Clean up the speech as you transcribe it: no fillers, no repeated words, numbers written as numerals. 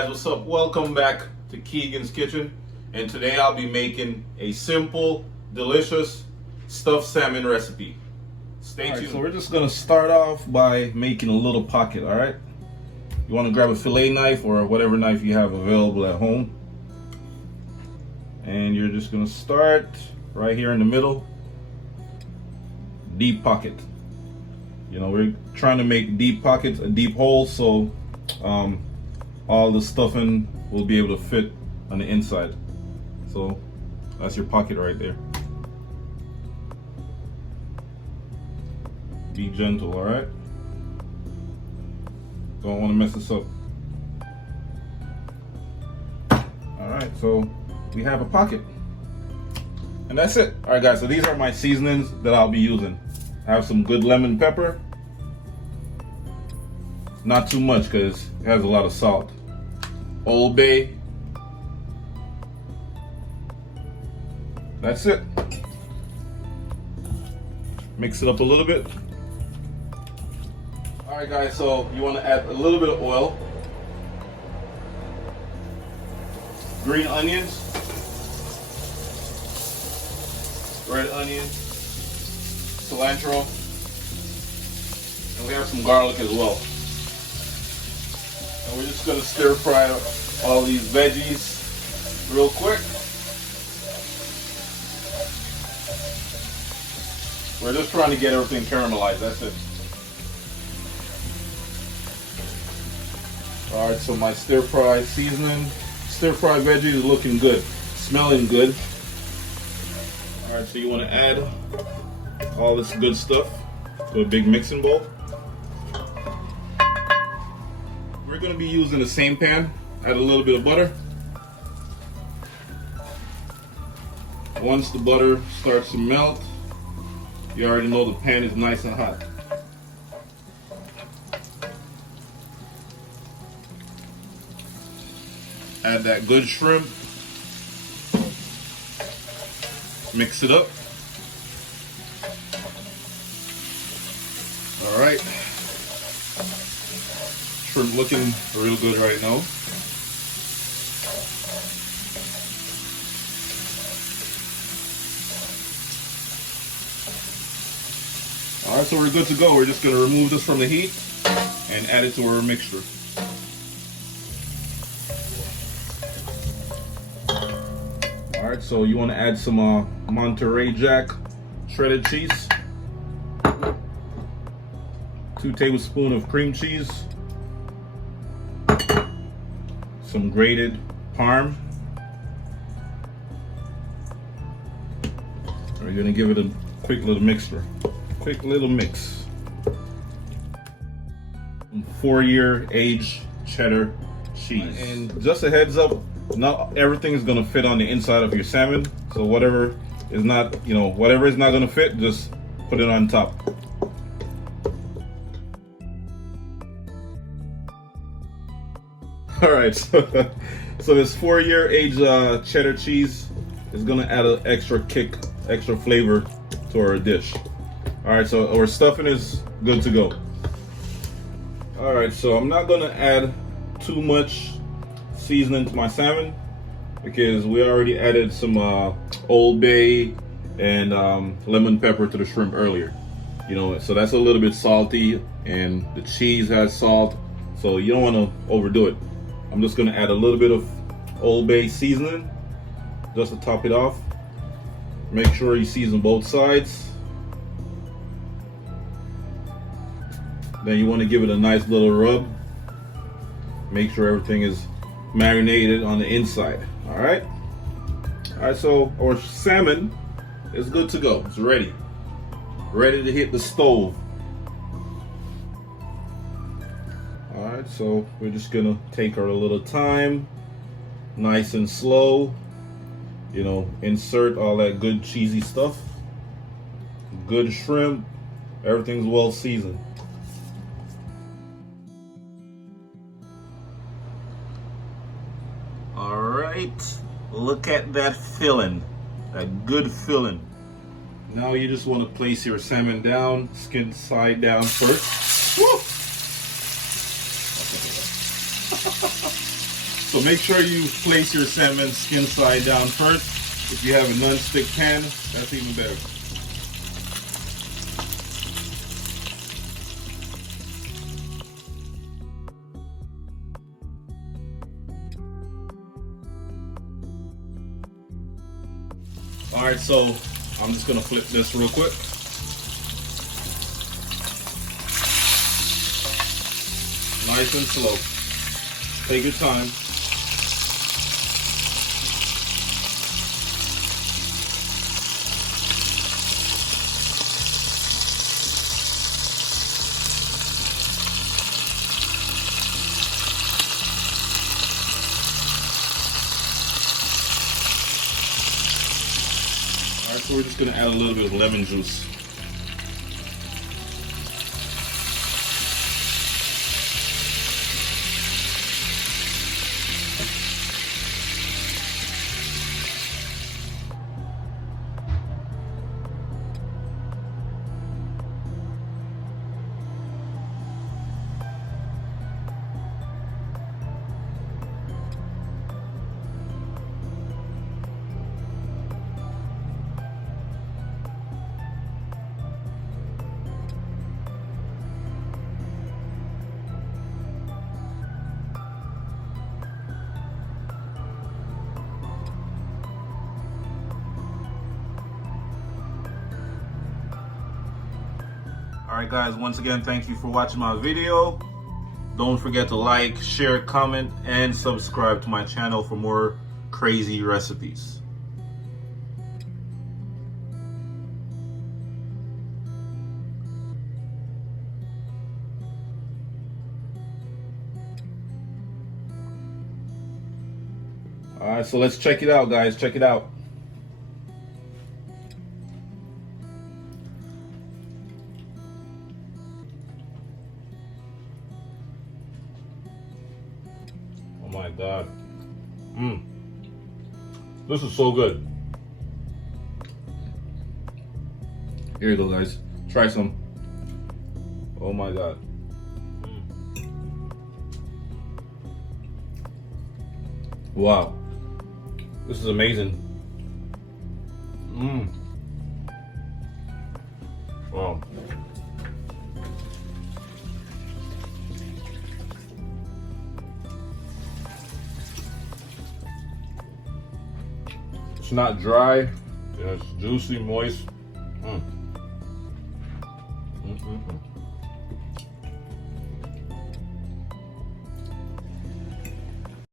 guys, what's up? Welcome back to Kegon's Kitchen, and today I'll be making a simple, delicious stuffed salmon recipe. Stay tuned. So we're just gonna start off by making a little pocket, all right? You wanna grab a fillet knife or whatever knife you have available at home. And you're just gonna start right here in the middle, deep pocket. You know, we're trying to make deep pockets, a deep hole, so all the stuffing will be able to fit on the inside. So that's your pocket right there. Be gentle, all right? Don't want to mess this up. All right, so we have a pocket. And that's it. All right, guys, so these are my seasonings that I'll be using. I have some good lemon pepper. Not too much because it has a lot of salt. Old Bay. That's it. Mix it up a little bit. All right, guys, so you want to add a little bit of oil. Green onions. Red onions. Cilantro. And we have some garlic as well. And we're just gonna stir fry all these veggies real quick. We're just trying to get everything caramelized, that's it. Alright, so my stir fry seasoning, stir fry veggies is looking good, smelling good. Alright, so you wanna add all this good stuff to a big mixing bowl. We're going to be using the same pan. Add a little bit of butter. Once the butter starts to melt, you already know the pan is nice and hot. Add that good shrimp. Mix it up. All right. Shrimp looking real good right now. All right, so we're good to go. We're just going to remove this from the heat and add it to our mixture. All right, so you want to add some Monterey Jack shredded cheese. 2 tablespoons of cream cheese. Some grated parm. We're gonna give it a quick little mixture. Quick little mix. 4-year aged cheddar cheese. And just a heads up, not everything is gonna fit on the inside of your salmon. So whatever is not, whatever is not gonna fit, just put it on top. All right, so this 4-year aged cheddar cheese is gonna add an extra kick, extra flavor to our dish. All right, so our stuffing is good to go. All right, so I'm not gonna add too much seasoning to my salmon because we already added some Old Bay and lemon pepper to the shrimp earlier. So that's a little bit salty, and the cheese has salt, so you don't want to overdo it. I'm just gonna add a little bit of Old Bay seasoning just to top it off. Make sure you season both sides. Then you want to give it a nice little rub. Make sure everything is marinated on the inside. All right, so our salmon is good to go. It's ready to hit the stove. Alright, so we're just gonna take our little time, nice and slow, insert all that good cheesy stuff, good shrimp, everything's well seasoned. Alright, look at that filling, that good filling. Now you just want to place your salmon down, skin side down first. Woo! So make sure you place your salmon skin side down first. If you have a non-stick pan, that's even better. All right, so I'm just gonna flip this real quick. Nice and slow. Take your time. All right, so we're just gonna add a little bit of lemon juice. Alright guys, once again, thank you for watching my video. Don't forget to like, share, comment, and subscribe to my channel for more crazy recipes. Alright, so let's check it out, guys. Check it out. Oh my God. This is so good. Here you go, guys. Try some. Oh my God. Wow. This is amazing. Wow. It's not dry. It's juicy, moist.